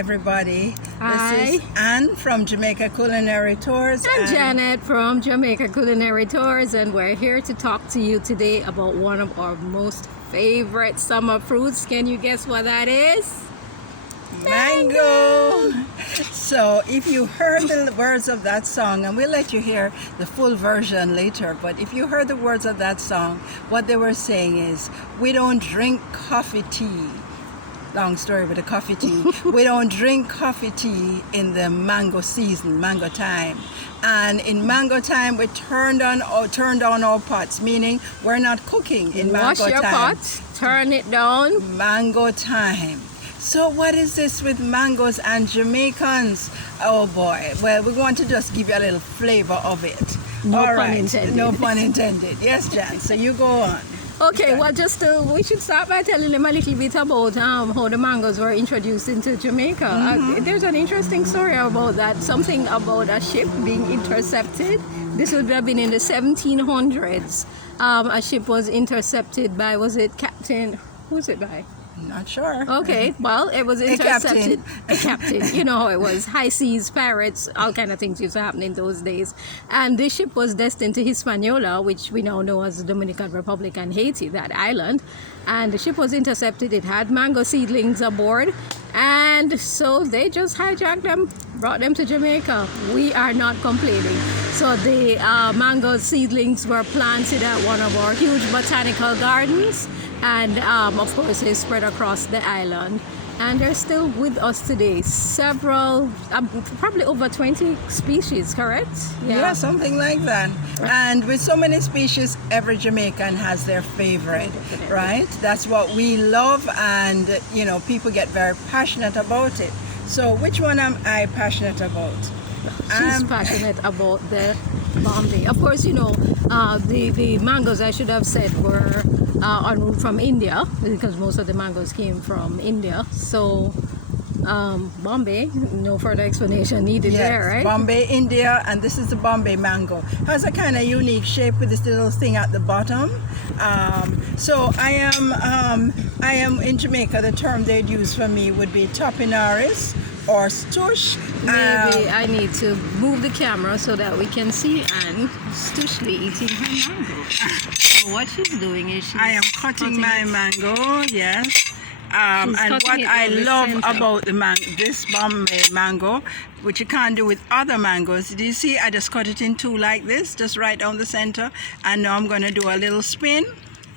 everybody. Hi. This is Anne from Jamaica Culinary Tours. And Janet from Jamaica Culinary Tours, and we're here to talk to you today about one of our most favorite summer fruits. Can you guess what that is? Mango. So if you heard the words of that song, and we'll let you hear the full version later, but if you heard the words of that song, what they were saying is, we don't drink coffee tea. Long story with the coffee tea. We don't drink coffee tea in the mango season, mango time. And in mango time, we turn down our pots, meaning we're not cooking in mango time. Wash your pots, turn it down. Mango time. So what is this with mangoes and Jamaicans? Oh boy. Well, we want to just give you a little flavor of it. No All pun right. intended. No pun intended. Yes, Jan. So you go on. Okay, well, we should start by telling them a little bit about how the mangoes were introduced into Jamaica. There's an interesting story about that, something about a ship being intercepted. This would have been in the 1700s. A ship was intercepted by, was it Captain, who's it by? Not sure. Okay, well, it was intercepted. A captain. You know how it was. High seas, pirates, all kind of things used to happen in those days. And this ship was destined to Hispaniola, which we now know as the Dominican Republic and Haiti, that island. And the ship was intercepted. It had mango seedlings aboard. And so they just hijacked them, brought them to Jamaica. We are not complaining. So the mango seedlings were planted at one of our huge botanical gardens. And of course they spread across the island, and they're still with us today. Several, probably over 20 species, correct? Yeah, something like that. And with so many species, every Jamaican has their favorite, right? That's what we love, and you know, people get very passionate about it. So which one am I passionate about? She's passionate about the Bombay. Of course, you know, the mangoes, I should have said, were en route from India, because most of the mangoes came from India. So Bombay, no further explanation needed there, right? Bombay, India, and this is the Bombay mango. Has a kind of unique shape with this little thing at the bottom. So I am in Jamaica. The term they'd use for me would be topinaris or stush. Maybe I need to move the camera so that we can see Anne stushly eating her mango. So what she's doing is I am cutting my mango, yes. And what I love about this Bombay mango, which you can't do with other mangoes, do you see I just cut it in two like this, just right down the center, and now I'm going to do a little spin.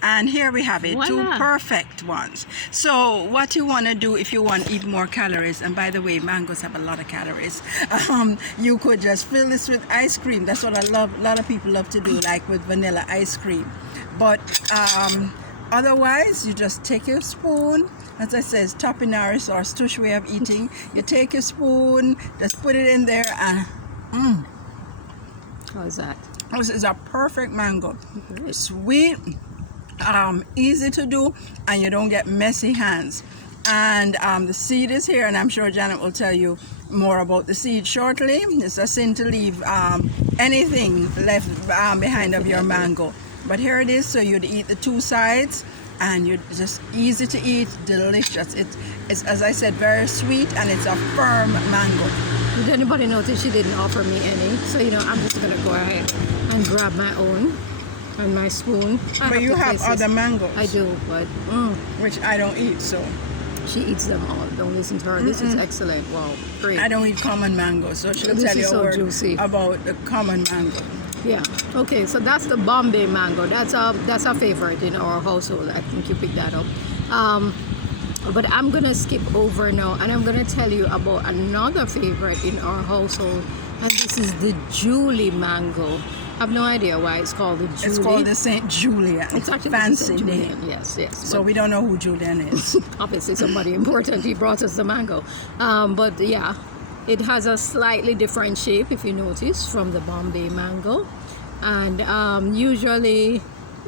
And here we have it, two perfect ones. So what you want to do if you want even more calories, and by the way, mangoes have a lot of calories, you could just fill this with ice cream. That's what a lot of people love to do, like with vanilla ice cream. But otherwise, you just take your spoon, as I said, topinaris or stush way of eating. You take your spoon, just put it in there, and how's that? This is a perfect mango. Sweet. Easy to do, and you don't get messy hands. And the seed is here, and I'm sure Janet will tell you more about the seed shortly. It's a sin to leave anything left behind of your mango, but here it is. So you'd eat the two sides, and you're just easy to eat, delicious. It's, as I said, very sweet, and it's a firm mango. Did anybody notice she didn't offer me any? So you know, I'm just gonna go ahead and grab my own and my spoon. But you have other mangoes. I do, but which I don't eat, so she eats them all. Don't listen to her. This is excellent. Wow, great. I don't eat common mangoes, so she'll tell you a word about the common mango. Yeah. Okay, so that's the Bombay mango. That's a favorite in our household. I think you picked that up. But I'm gonna skip over now, and I'm gonna tell you about another favorite in our household, and this is the Julie mango. I have no idea why it's called the Julie. It's called the St. Julian. It's actually fancy name. Yes. So we don't know who Julian is. Obviously somebody important. He brought us the mango. But yeah, it has a slightly different shape, if you notice, from the Bombay mango. And usually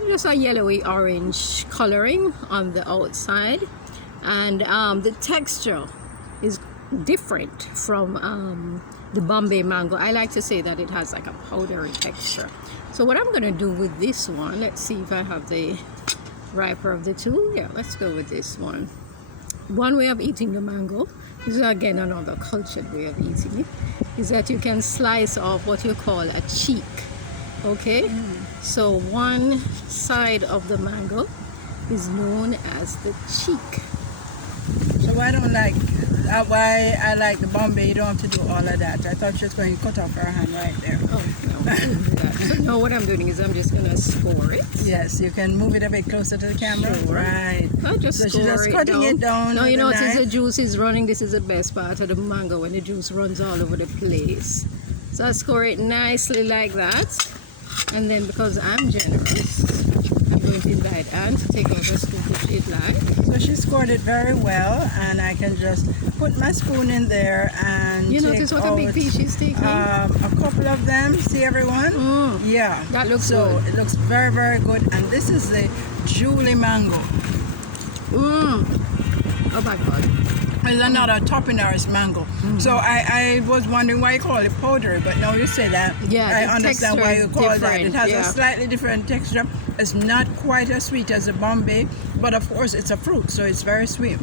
just a yellowy orange coloring on the outside. And the texture is different from the Bombay mango. I like to say that it has like a powdery texture. So what I'm going to do with this one, let's see if I have the riper of the two. Yeah, let's go with this one. one way of eating the mango, this is again another cultured way of eating it, is that you can slice off what you call a cheek. Okay? So one side of the mango is known as the cheek. So why I like the Bombay, you don't have to do all of that. I thought she was going to cut off her hand right there. Oh, no, I didn't do that. So now what I'm doing is I'm just going to score it. Yes, you can move it a bit closer to the camera. Sure. Right. I just So score she's just cutting it down. No, with you the know, since knife. the juice is running, this is the best part of the mango, when the juice runs all over the place. So I score it nicely like that. And then because I'm generous, I'm going to invite Anne to take out a scoop if she'd like. So she scored it very well, and I can just put my spoon in there and You take notice what a big out, piece she's taking? a couple of them. See everyone? Yeah. That looks so good. it looks very, very good. And this is the Julie mango. Oh my God. It's another topinar's mango. So I was wondering why you call it powdery, but now you say that, Yeah, I the understand why you texture call is that. It has different, a slightly different texture. It's not quite as sweet as the Bombay, but of course it's a fruit, so it's very sweet.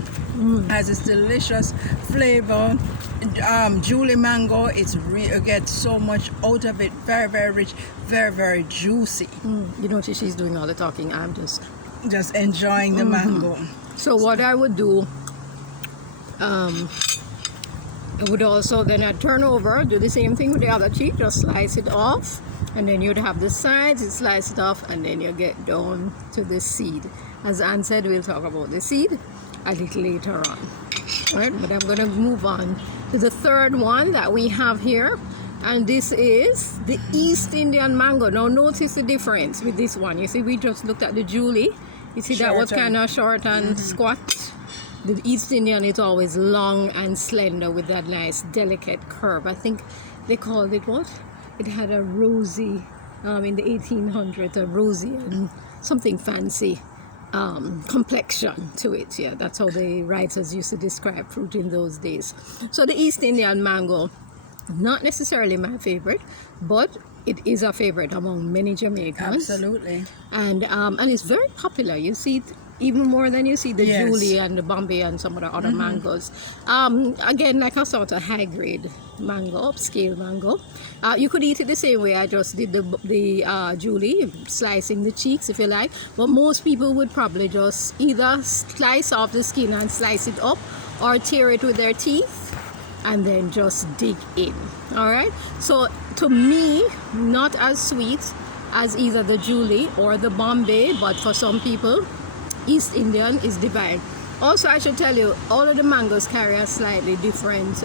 Has this delicious flavor. Julie mango, you get so much out of it. Very, very rich, very, very juicy. You notice she's doing all the talking. I'm just... Just enjoying the mango. So what I would do, I would also then I'd turn over, do the same thing with the other cheek, just slice it off, and then you'd have the sides, you slice it off, and then you get down to the seed. As Anne said, we'll talk about the seed a little later on. All right, but I'm going to move on to the third one that we have here, and this is the East Indian mango. Now notice the difference with this one. You see, we just looked at the Julie. You see, that was kind of short and squat. The East Indian is always long and slender with that nice delicate curve. I think they called it what? It had a rosy, in the 1800s, a rosy and something fancy complexion to it. Yeah, that's how the writers used to describe fruit in those days. So the East Indian mango, not necessarily my favorite, but it is a favorite among many Jamaicans. Absolutely. And it's very popular. You see it even more than you see the Yes. Julie and the Bombay and some of the other mangoes. Again, like a sort of high grade mango, upscale mango. You could eat it the same way I just did the Julie, slicing the cheeks if you like. But most people would probably just either slice off the skin and slice it up, or tear it with their teeth and then just dig in. All right, so to me, not as sweet as either the Julie or the Bombay, but for some people, East Indian is divine. Also, I should tell you, all of the mangoes carry a slightly different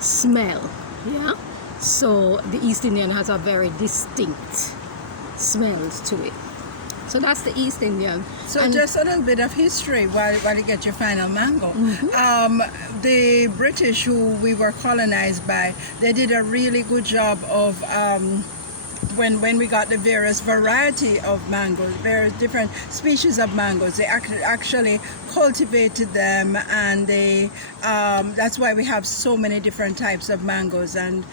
smell. Yeah, so the East Indian has a very distinct smell to it. So that's the East Indian. So And- just a little bit of history while you get your final mango. The British, who we were colonized by, they did a really good job of when we got the various variety of mangoes, various different species of mangoes, they actually cultivated them, and they that's why we have so many different types of mangoes. And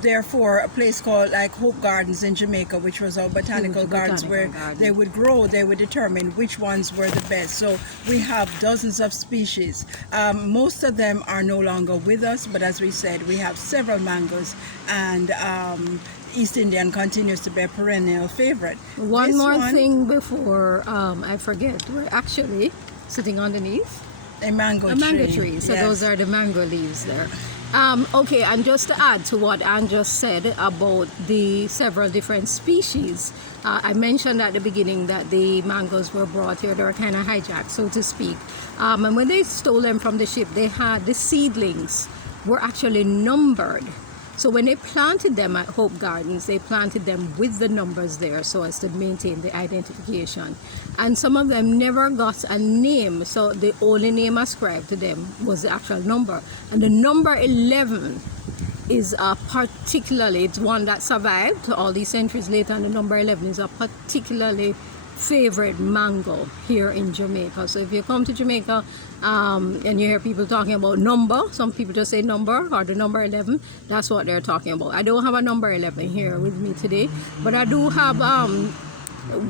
therefore a place called like Hope Gardens in Jamaica, which was our botanical gardens, where they would grow, they would determine which ones were the best. So we have dozens of species. Most of them are no longer with us, but as we said, we have several mangoes, and East Indian continues to be a perennial favorite. One This more one, thing before I forget, we're actually sitting underneath a mango a mango tree. So yes. those are the mango leaves there. Okay, and just to add to what Anne just said about the several different species, I mentioned at the beginning that the mangoes were brought here, they were kind of hijacked, so to speak. And when they stole them from the ship, they had the seedlings were actually numbered. So when they planted them at Hope Gardens, they planted them with the numbers there so as to maintain the identification. And some of them never got a name, so the only name ascribed to them was the actual number. And the number 11 is particularly, it's one that survived all these centuries later, and the number 11 is a particularly favorite mango here in Jamaica. So if you come to Jamaica and you hear people talking about number, some people just say number or the number 11, that's what they're talking about. I don't have a number 11 here with me today, but I do have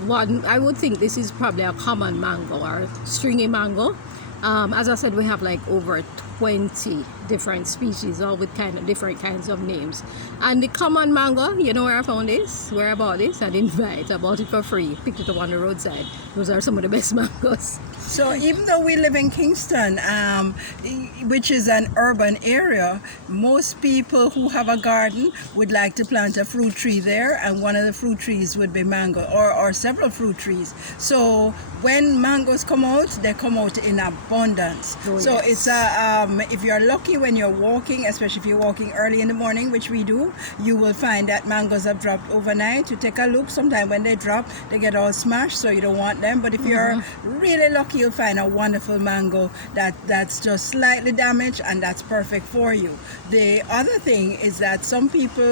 one. I would think this is probably a common mango or stringy mango. As I said, we have like over 20 different species, all with kind of different kinds of names. And the common mango, you know where I found this? Where I bought this? I didn't buy it. I bought it for free. Picked it up on the roadside. Those are some of the best mangoes. So even though we live in Kingston, which is an urban area, most people who have a garden would like to plant a fruit tree there, and one of the fruit trees would be mango, or several fruit trees. So when mangoes come out, they come out in abundance. Oh, so yes. it's if you're lucky when you're walking, especially if you're walking early in the morning, which we do, you will find that mangoes have dropped overnight. You take a look. Sometimes when they drop, they get all smashed, so you don't want them. But if you're really lucky, you'll find a wonderful mango that's just slightly damaged, and that's perfect for you. The other thing is that some people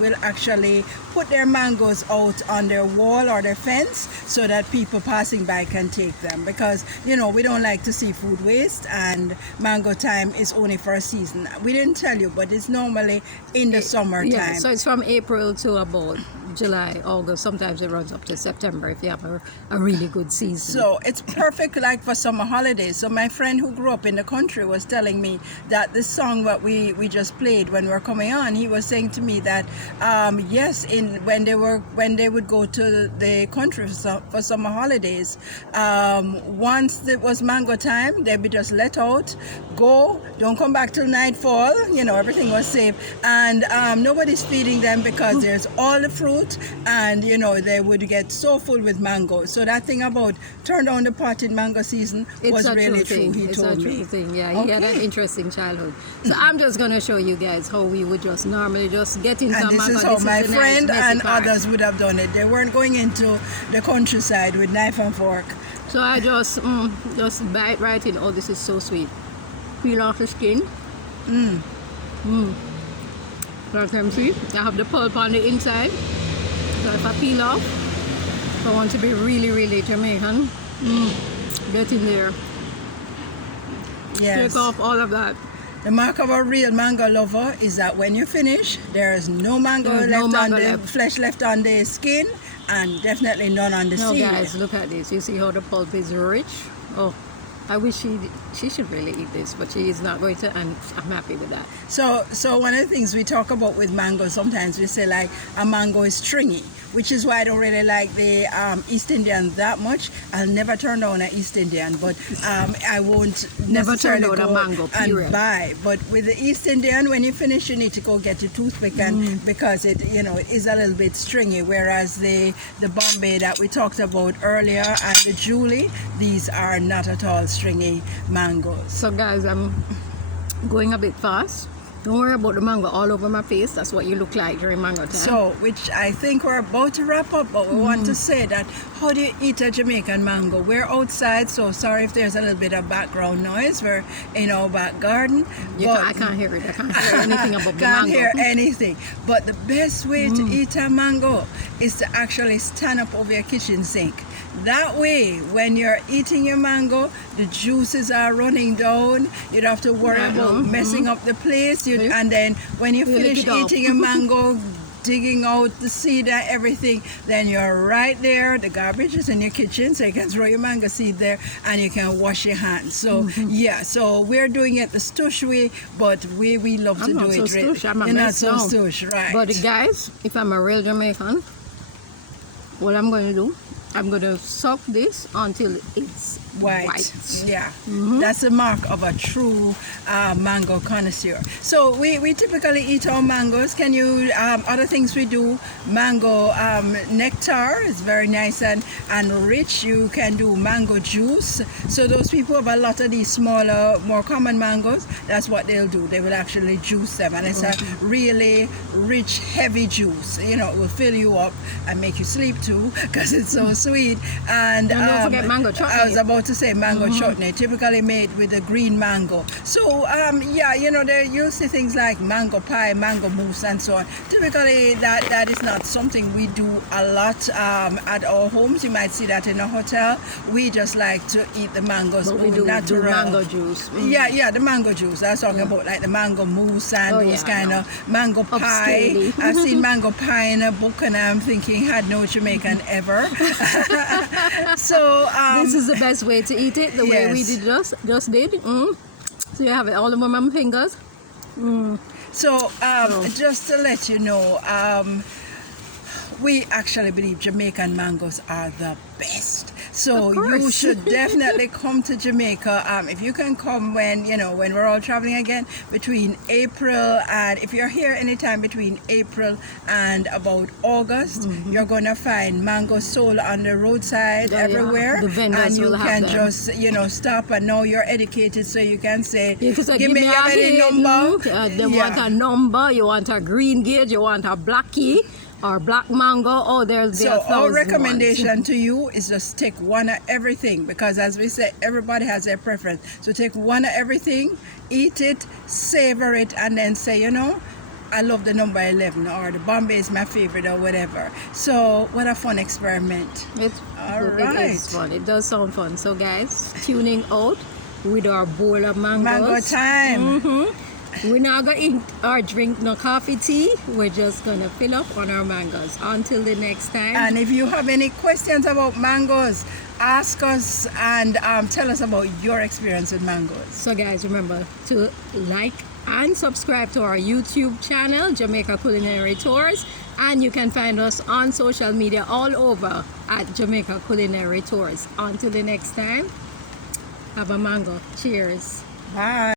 will actually put their mangoes out on their wall or their fence so that people passing by can take them, because we don't like to see food waste, and mango time is only for a season. We didn't tell you, but it's normally in the summertime. Yeah, so it's from April to about July, August. Sometimes it runs up to September if you have a really good season. So it's perfect like for summer holidays. So my friend who grew up in the country was telling me that this song that we just played when we were coming on, he was saying to me that yes, when they would go to the country for summer holidays, once it was mango time, they'd be just let out, go, don't come back till nightfall. Everything was safe, and nobody's feeding them because there's all the fruit, and they would get so full with mango. So that thing about turn down the potted mango season was really true. He told me. Thing. Yeah, he had an interesting childhood. So I'm just gonna show you guys how we would just normally just get in some mango. And this is how my friend and others would have done it. They weren't going into the countryside with knife and fork. So I just bite right in. Oh, this is so sweet. Peel off the skin. So you can see, I have the pulp on the inside. So if I peel off, if I want to be really, really Jamaican, get in there. Yes. Take off all of that. The mark of a real mango lover is that when you finish, there is no mango flesh left on the skin, and definitely none on the seed. No, guys, look at this. You see how the pulp is rich? Oh, I wish she should really eat this, but she is not going to, and I'm happy with that. So one of the things we talk about with mango, sometimes we say like a mango is stringy, which is why I don't really like the East Indian that much. I'll never turn down an East Indian, but I won't Never turn necessarily down a go mango, period. and buy. But with the East Indian, when you finish, you need to go get your toothpick, and because it is a little bit stringy. Whereas the Bombay that we talked about earlier and the Julie, these are not at all stringy mangoes. So guys, I'm going a bit fast. Don't worry about the mango all over my face. That's what you look like during mango time. So, which I think we're about to wrap up, but we want to say that how do you eat a Jamaican mango? We're outside, so sorry if there's a little bit of background noise. We're in our back garden. I can't hear it. I can't hear anything about the mango. Can't hear anything. But the best way to eat a mango is to actually stand up over your kitchen sink. That way, when you're eating your mango, the juices are running down. You don't have to worry about messing up the place. And then when you finish eating your mango, digging out the seed and everything, then you're right there. The garbage is in your kitchen, so you can throw your mango seed there and you can wash your hands. So so we're doing it the stush way, but we love to do it. You're not so stush, right? But guys, if I'm a real Jamaican, what I'm going to do, I'm going to soak this until it's white. Yeah, that's the mark of a true mango connoisseur. So we typically eat our mangoes. Can you other things we do? Mango nectar is very nice and rich. You can do mango juice. So those people have a lot of these smaller, more common mangoes. That's what they'll do. They will actually juice them, and it's a really rich, heavy juice. It will fill you up and make you sleep too, because it's so sweet. And don't forget mango chutney. I was about to say mango chutney, typically made with a green mango. So there you see things like mango pie, mango mousse, and so on. Typically that is not something we do a lot at our homes. You might see that in a hotel. We just like to eat the mangoes. But we do mango juice. Yeah, the mango juice. I was talking about like the mango mousse and those kind of mango pie. I've seen mango pie in a book, and I'm thinking, had no Jamaican ever So this is the best way to eat it, the way we Yes. did just did. So you have it all over my fingers. So, just to let you know, we actually believe Jamaican mangoes are the best. So Of you course. should definitely come to Jamaica. If you can come when we're all traveling again, between April and if you're here anytime between April and about August, you're gonna find mangoes sold on the roadside Oh, yeah. everywhere, The vendors and you will have can them. just stop. And now you're educated, so you can say, You can say, give me your any number. They want a number, you want a green gauge, you want a black key or black mango. Oh, there's So our recommendation to you is just take one of everything, because as we say, everybody has their preference. So take one of everything, eat it, savor it, and then say, I love the number 11, or the Bombay is my favorite, or whatever. So what a fun experiment. It's All It right. is fun. It does sound fun. So guys, tuning out with our bowl of mangoes. Mango time. We're not gonna eat or drink no coffee, tea. We're just gonna fill up on our mangoes. Until the next time. And if you have any questions about mangoes, ask us and tell us about your experience with mangoes. So guys, remember to like and subscribe to our YouTube channel, Jamaica Culinary Tours. And you can find us on social media all over at Jamaica Culinary Tours. Until the next time, have a mango. Cheers. Bye.